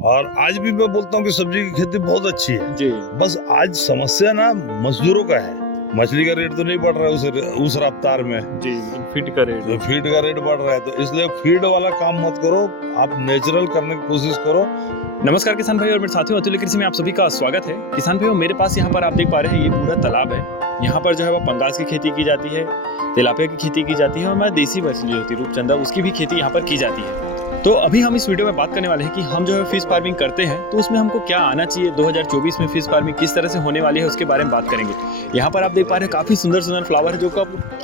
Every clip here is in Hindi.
और आज भी मैं बोलता हूँ कि सब्जी की खेती बहुत अच्छी है जी। बस आज समस्या ना मजदूरों का है। मछली का रेट तो नहीं बढ़ रहा है उस रफ्तार में जी, फीड का रेट। जो फीड का रेट बढ़ रहा है, तो इसलिए फीड वाला काम मत करो, आप नेचुरल करने की कोशिश करो। नमस्कार किसान भाई और मेरे साथियों, अतुल्य कृषि में आप सभी का स्वागत है। किसान भाइयों, मेरे पास यहाँ पर आप देख पा रहे हैं, ये पूरा तालाब है। यहाँ पर जो है वो पंगास की खेती की जाती है, तिलापिया की खेती की जाती है और हमारी देसी मछली होती है रूपचंदा, उसकी भी खेती यहाँ पर की जाती है। तो अभी हम इस वीडियो में बात करने वाले हैं कि हम जो है फिश फार्मिंग करते हैं तो उसमें हमको क्या आना चाहिए, 2024 में फिश फार्मिंग किस तरह से होने वाली है उसके बारे में बात करेंगे। यहाँ पर आप देख पा रहे हैं काफी सुंदर सुंदर फ्लावर है जो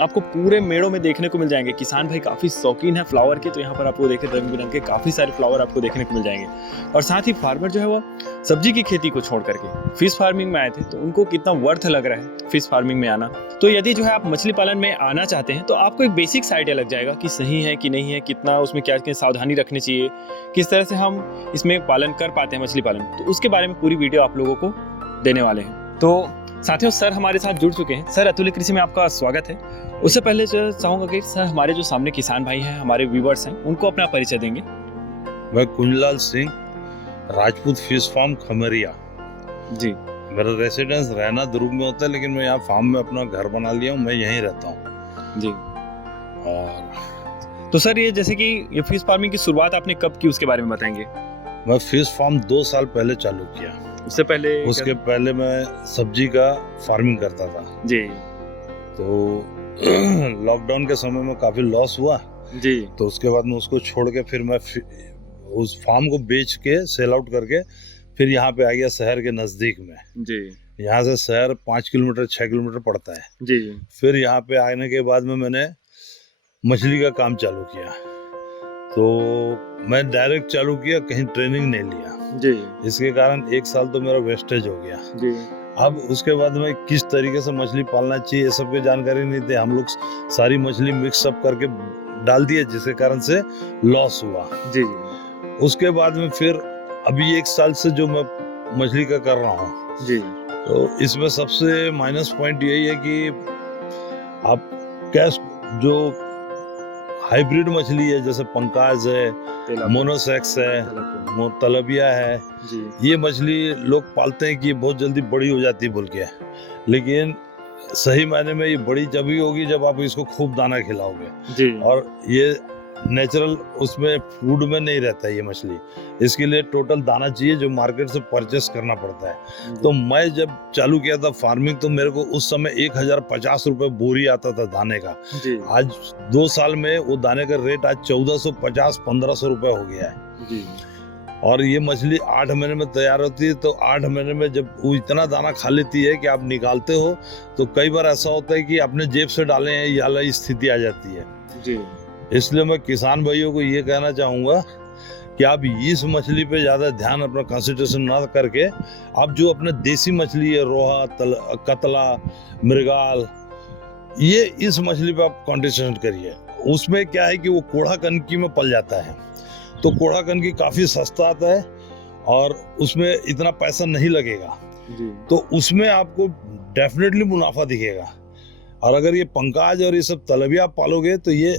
आपको पूरे मेड़ों में देखने को मिल जाएंगे। किसान भाई काफी शौकीन है फ्लावर के, तो यहाँ पर आपको देखे रंग बिरंग के काफी सारे फ्लावर आपको देखने को मिल जाएंगे। और साथ ही फार्मर जो है वो सब्जी की खेती को छोड़ करके फिश फार्मिंग में आए थे, तो उनको कितना वर्थ लग रहा है फिश फार्मिंग में आना। तो यदि जो है आप मछली पालन में आना चाहते हैं तो आपको एक बेसिक्स आइडिया लग जाएगा कि सही है कि नहीं है, कितना उसमें क्या क्या सावधानी रखनी चाहिए, किस तरह से हम इसमें पालन कर पाते हैं मछली पालन, तो उसके बारे में पूरी वीडियो आप लोगों को देने वाले हैं। तो साथियों, सर हमारे साथ जुड़ चुके हैं। सर, अतुल्य कृषि में आपका स्वागत है। उससे पहले जो चाहूंगा कि सर हमारे जो सामने किसान भाई हैं, हमारे व्यूवर्स हैं, उनको अपना परिचय देंगे। मैं कुंजलाल सिंह, राजपूत फिश फार्म खमरिया। जी। मेरा रेसिडेंस रहना दुर्ग में होता है, लेकिन मैं यहाँ फार्म में अपना घर बना लिया हूँ, मैं यहीं रहता हूँ। जी। और तो सर ये जैसे कि ये फिश फार्मिंग की शुरुआत आपने कब की उसके बारे में बताएंगे। मैं फिश फार्म 2 साल पहले चालू किया। उससे पहले उसके पहले मैं सब्जी का फार्मिंग करता था। जी। तो लॉकडाउन के समय में काफी लॉस हुआ जी। तो उसके बाद में उसको छोड़ के फिर मैं उस फार्म को बेच के सेल आउट करके फिर यहाँ पे आ गया शहर के नजदीक में। जी। यहाँ से शहर 5 किलोमीटर 6 किलोमीटर पड़ता है। जी। फिर यहाँ पे आने के बाद में मैंने मछली का काम चालू किया। तो मैं डायरेक्ट चालू किया, कहीं ट्रेनिंग नहीं लिया। जी। इसके कारण 1 साल तो मेरा वेस्टेज हो गया। जी। अब उसके बाद में किस तरीके से मछली पालना चाहिए ये सब की जानकारी नहीं थी। हम लोग सारी मछली मिक्स अप करके डाल दिए, जिसके कारण से लॉस हुआ। जी। उसके बाद में फिर अभी 1 साल से जो मैं मछली का कर रहा हूँ, जी। तो इसमें सबसे माइनस पॉइंट यही है कि आप कैश जो हाइब्रिड मछली है, जैसे पंकाज है, मोनोसेक्स है, तलबिया है, जी। ये मछली लोग पालते हैं कि बहुत जल्दी बड़ी हो जाती है बोल के, लेकिन सही मायने में ये बड़ी जब ही होगी जब आप इसको खूब दाना खिलाओगे। जी। और ये नेचुरल उसमें फूड में नहीं रहता है ये मछली, इसके लिए टोटल दाना चाहिए जो मार्केट से परचेस करना पड़ता है। तो मैं जब चालू किया था फार्मिंग, तो मेरे को उस समय 1050 रुपये बोरी आता था दाने का। जी। आज 2 साल में वो दाने का रेट आज 1450-1500 रुपये हो गया है। जी। और ये मछली 8 महीने में तैयार होती है। तो 8 महीने में जब वो इतना दाना खा लेती है कि आप निकालते हो तो कई बार ऐसा होता है कि अपने जेब से डालें ये वाली स्थिति आ जाती है। जी। इसलिए मैं किसान भाइयों को ये कहना चाहूँगा कि आप इस मछली पे ज़्यादा ध्यान अपना कंसंट्रेशन ना करके आप जो अपने देसी मछली है, रोहा, कतला, मृगाल, ये इस मछली पे आप कंसंट्रेशन करिए। उसमें क्या है कि वो कोढ़ा कनकी में पल जाता है, तो कोढ़ा कनकी काफ़ी सस्ता आता है और उसमें इतना पैसा नहीं लगेगा। जी। तो उसमें आपको डेफिनेटली मुनाफा दिखेगा। और अगर ये पंकाज और ये सब तलबिया आप पालोगे तो ये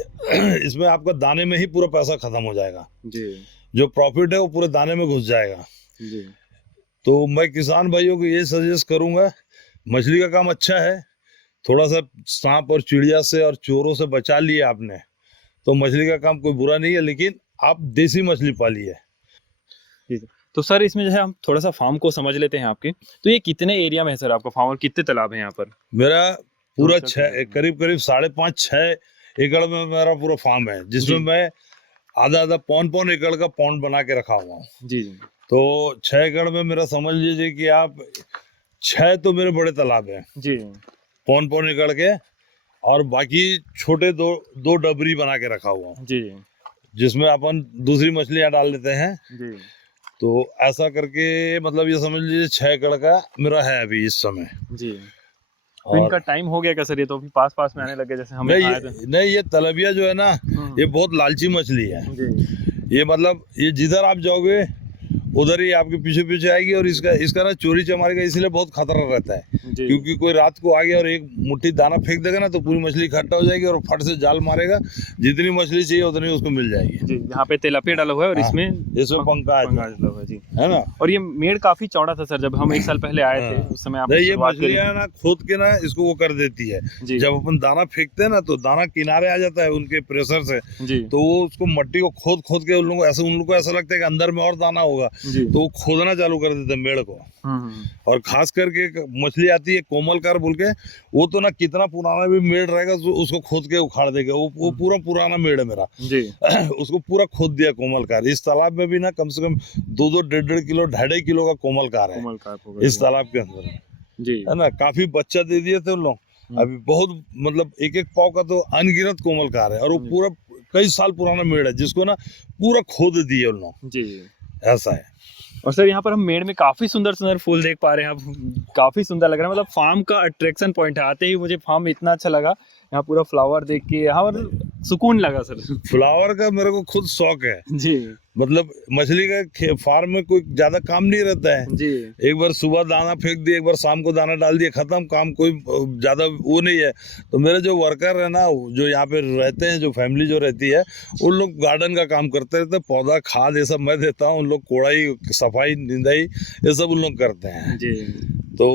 इसमें आपका दाने में ही पूरा पैसा खत्म हो जाएगा। जी। जो प्रॉफिट है वो पूरे दाने में घुस जाएगा। जी। तो मैं किसान भाइयों को ये सजेस्ट करूंगा, मछली का काम अच्छा है, थोड़ा सा सांप और चिड़िया से और चोरों से बचा लिए आपने तो मछली का काम कोई बुरा नहीं है, लेकिन आप देसी मछली पालिए। ठीक है। तो सर इसमें जो है हम थोड़ा सा फार्म को समझ लेते हैं आपके। तो ये कितने एरिया में है सर आपका फार्म और कितने तालाब हैं यहाँ पर। मेरा पूरा करीब 5.5-6 एकड़ में मेरा पूरा फार्म है, जिसमें मैं आधा 5 एकड़ का पॉन्ड बना के रखा हुआ हूँ। जी। तो 6 एकड़ में मेरा समझ लीजिए कि आप 6 तो मेरे बड़े तालाब हैं जी। 5 एकड़ के, और बाकी छोटे दो डबरी बना के रखा हुआ हूँ, जी। जिसमें अपन दूसरी मछलियाँ डाल लेते हैं। जी। तो ऐसा करके मतलब ये समझ लीजिए 6 एकड़ का मेरा है अभी इस समय। जी। तो इनका टाइम हो गया क्या सर, ये तो अभी पास में आने लगे जैसे हमें नहीं, ये तलबिया जो है ना, ये बहुत लालची मछली है। जी। ये मतलब ये जिधर आप जाओगे उधर ही आपके पीछे पीछे आएगी। और इसका ना चोरी चमारी का इसलिए बहुत खतरा रहता है, जी क्योंकि कोई रात को आ गया और एक मुट्ठी दाना फेंक देगा ना तो पूरी मछली इकट्ठा हो जाएगी और फट से जाल मारेगा, जितनी मछली चाहिए उतनी उसको मिल जाएगी। जी। यहाँ पे तिलापिया डाला हुआ है और हाँ, इसमें पंकाज पंगास डाला हुआ है जी। है ना। और ये मेड़ काफी चौड़ा था सर, जब हम 1 साल पहले आए थे हाँ। उस समय आपने नहीं, ये शुरुआत करी मछलियां ना खोद के ना इसको वो कर देती है। जी जब अपन दाना फेंकते हैं ना तो दाना किनारे आ जाता है उनके प्रेशर से, जी तो वो उसको मट्टी को खोद खोद के उन लोगों को ऐसा लगता है कि अंदर में और दाना होगा, जी। तो वो खोदना चालू कर देते हैं मेड़ को। और खास करके एक मछली आती है कोमलकार बोल के, वो तो ना कितना पुराना भी मेड़ रहेगा तो उसको खोद के उखाड़ देगा। वो पूरा पुराना मेड़ है मेरा जी। उसको पूरा खोद दिया कोमलकार। इस तालाब में भी ना कम से कम 2-2, 1.5 किलो 2.5 किलो का कोमलकार है इस तालाब के अंदर, जी है ना। काफी बच्चा दे दिए थे उन लोग। अभी बहुत मतलब एक पाव का तो अनगिनत कोमलकार है, और वो पूरा कई साल पुराना मेड़ है जिसको ना पूरा खोद दिए उन लोग। जी। ऐसा है। और सर यहाँ पर हम मेड़ में काफी सुंदर सुंदर फूल देख पा रहे हैं, अब काफी सुंदर लग रहा है। मतलब फार्म का अट्रैक्शन पॉइंट है। आते ही मुझे फार्म इतना अच्छा लगा, यहाँ पूरा फ्लावर देख के यहाँ पर सुकून लगा सर। फ्लावर का मेरे को खुद शौक है जी मतलब मछली का फार्म में कोई ज्यादा काम नहीं रहता है। जी एक बार सुबह दाना फेंक दिया, एक बार शाम को दाना डाल दिया, खत्म काम। कोई ज्यादा वो नहीं है। तो मेरे जो वर्कर है ना, जो यहाँ पे रहते हैं, जो फैमिली जो रहती है, उन लोग गार्डन का काम करते रहते हैं। पौधा खाद ये सब मैं देता हूँ, उन लोग कोड़ाई सफाई निंदाई ये सब उन लोग करते हैं। जी। तो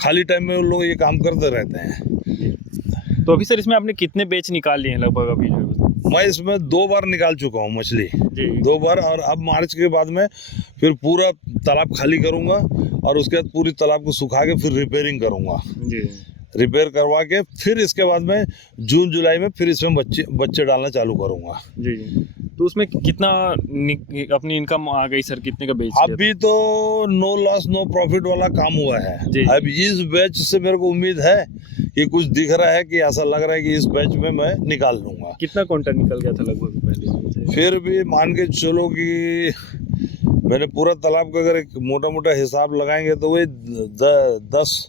खाली टाइम में उन लोग ये काम करते रहते हैं। तो अभी सर इसमें आपने कितने बैच निकाल लिए हैं लगभग अभी जो है? मैं इसमें 2 बार निकाल चुका हूँ मछली, जी 2 बार। और अब मार्च के बाद में फिर पूरा तालाब खाली करूँगा और उसके बाद पूरी तालाब को सुखा के फिर रिपेयरिंग करूँगा। जी रिपेयर करवा के फिर इसके बाद में जून जुलाई में फिर इसमें बच्चे डालना चालू करूँगा। जी। तो उसमें कितना अपनी इनकम आ गई सर, कितने का बेच लिया? अभी तो नो लॉस नो प्रॉफिट वाला काम हुआ है। जी। अब इस बैच से मेरे को उम्मीद है कि कुछ दिख रहा है, कि ऐसा लग रहा है कि इस बैच में मैं निकाल लूँगा। कितना क्विंटल निकल गया था लगभग पहले से? फिर भी मान के चलो कि मैंने पूरा तालाब का अगर एक मोटा मोटा हिसाब लगाएंगे तो वही 10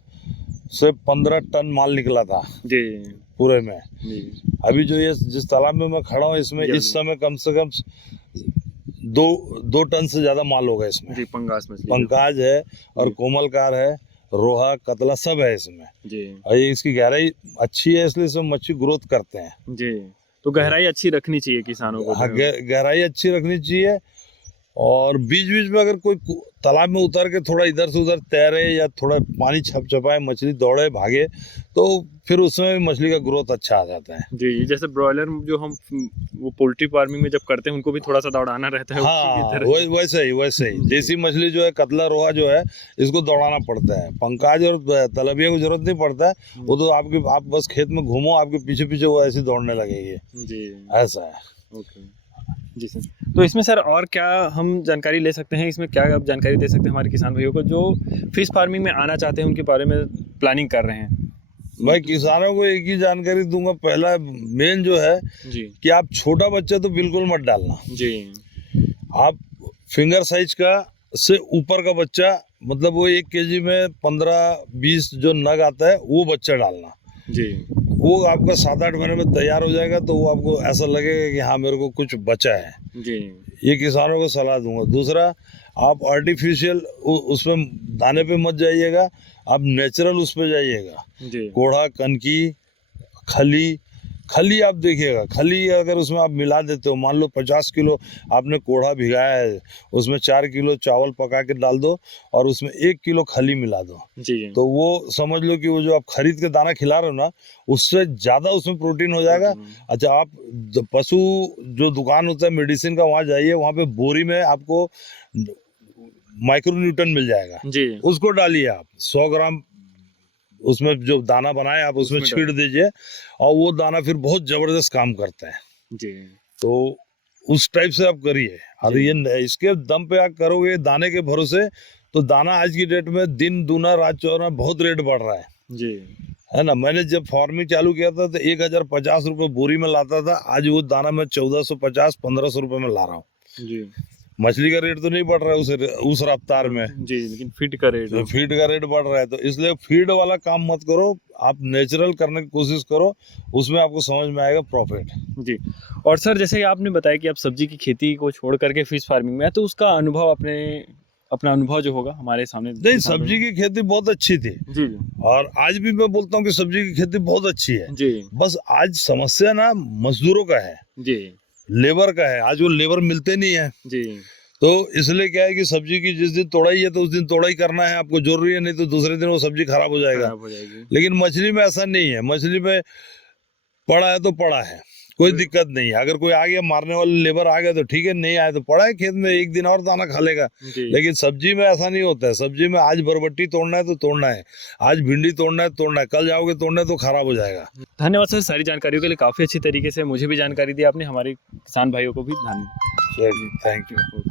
से 15 टन माल निकला था जी पूरे में। जी अभी जो ये जिस तालाब में मैं खड़ा हूँ इसमें जी। इस समय कम से कम 2 टन से ज्यादा माल होगा इसमें। जी। पंगास मछली। पंकाज है और जी। कोमलकार है, रोहा कतला सब है इसमें। जी और ये इसकी गहराई अच्छी है, इसलिए इसमें मच्छी ग्रोथ करते हैं। जी। तो गहराई अच्छी रखनी चाहिए किसानों को। हाँ, गहराई अच्छी रखनी चाहिए। और बीच बीच में अगर कोई तालाब में उतर के थोड़ा इधर से उधर तैरे या थोड़ा पानी छपछपाए, मछली दौड़े भागे, तो फिर उसमें भी मछली का ग्रोथ अच्छा आ जाता है। जी। जैसे ब्रॉयलर जो हम वो पोल्ट्री फार्मिंग में जब करते हैं उनको भी थोड़ा सा दौड़ाना रहता है। हाँ, वैसे ही देसी मछली जो है, कतला रोहा जो है, इसको दौड़ाना पड़ता है। पंकाज और तलबिया को जरूरत नहीं पड़ता है, वो तो आप बस खेत में घूमो, आपके पीछे पीछे वो ऐसे दौड़ने लगेगी। जी ऐसा है। ओके जी सर। तो इसमें सर और क्या हम जानकारी ले सकते हैं, इसमें क्या आप जानकारी दे सकते हैं हमारे किसान भाइयों को जो फिश फार्मिंग में आना चाहते हैं, उनके बारे में प्लानिंग कर रहे हैं? मैं किसानों को एक ही जानकारी दूंगा, पहला मेन जो है जी कि आप छोटा बच्चा तो बिल्कुल मत डालना। जी आप फिंगर साइज का से ऊपर का बच्चा, मतलब वो 1 केजी में 15-20 जो नग आता है वो बच्चा डालना। जी वो आपका 7-8 महीने में तैयार हो जाएगा, तो वो आपको ऐसा लगेगा कि हाँ मेरे को कुछ बचा है। जी ये किसानों को सलाह दूंगा। दूसरा, आप आर्टिफिशियल उसमें दाने पे मत जाइएगा, आप नेचुरल उस पे जाइएगा। जी कोढ़ा, कनकी, खली आप देखिएगा। खली अगर उसमें आप मिला देते हो, मान लो 50 किलो आपने कोढ़ा भिगाया है, उसमें 4 किलो चावल पका के डाल दो और उसमें 1 किलो खली मिला दो, जी तो वो समझ लो कि वो जो आप खरीद के दाना खिला रहे हो ना, उससे ज़्यादा उसमें प्रोटीन हो जाएगा। अच्छा, आप पशु जो दुकान होता है मेडिसिन का, वहाँ जाइए, वहाँ पे बोरी में आपको माइक्रोन्यूटन मिल जाएगा, जी उसको डालिए आप 100 ग्राम उसमें जो दाना बनाए आप उसमें छीट दीजिए, और वो दाना फिर बहुत जबरदस्त काम करता है। जी तो उस टाइप से आप करिए। और ये इसके दम पे आप करोगे दाने के भरोसे, तो दाना आज की डेट में दिन दूना रात चौना बहुत रेट बढ़ रहा है, जी है ना। मैंने जब फार्मिंग चालू किया था तो 1050 रुपये बोरी में लाता था, आज वो दाना मैं 1450-1500 रुपये में ला रहा हूँ। जी मछली का रेट तो नहीं बढ़ रहा है उस रफ्तार में जी, लेकिन फीड का रेट तो फीड का रेट बढ़ रहा है। तो इसलिए फीड वाला काम मत करो, आप नेचुरल करने की कोशिश करो, उसमें आपको समझ में आएगा प्रॉफिट। जी। और सर जैसे आपने बताया कि आप सब्जी की खेती को छोड़ करके फिश फार्मिंग में है, तो उसका अनुभव अपने अपना अनुभव जो होगा हमारे सामने। नहीं, सब्जी की खेती बहुत अच्छी थी जी और आज भी मैं बोलता हूँ कि सब्जी की खेती बहुत अच्छी है। जी बस आज समस्या ना मजदूरों का है, जी लेबर का है। आज वो लेबर मिलते नहीं है, जी तो इसलिए क्या है कि सब्जी की जिस दिन तोड़ाई है तो उस दिन तोड़ाई करना है आपको, जरूरी है, नहीं तो दूसरे दिन वो सब्जी खराब हो जाएगा। खराब हो जाएगी। लेकिन मछली में ऐसा नहीं है, मछली में पड़ा है तो पड़ा है, कोई दिक्कत नहीं है। अगर कोई आ गया, मारने वाले लेबर आ गया तो ठीक है, नहीं आए तो पड़ा है खेत में, एक दिन और दाना खा लेगा। जी लेकिन सब्जी में ऐसा नहीं होता है। सब्जी में आज बरबट्टी तोड़ना है तो तोड़ना है, आज भिंडी तोड़ना है तो तोड़ना है, कल जाओगे तोड़ने तो खराब हो जाएगा। धन्यवाद सर, सारी जानकारियों के लिए। काफ़ी अच्छी तरीके से मुझे भी जानकारी दी आपने, हमारे किसान भाइयों को भी। धन्यवाद। चलिए, थैंक यू।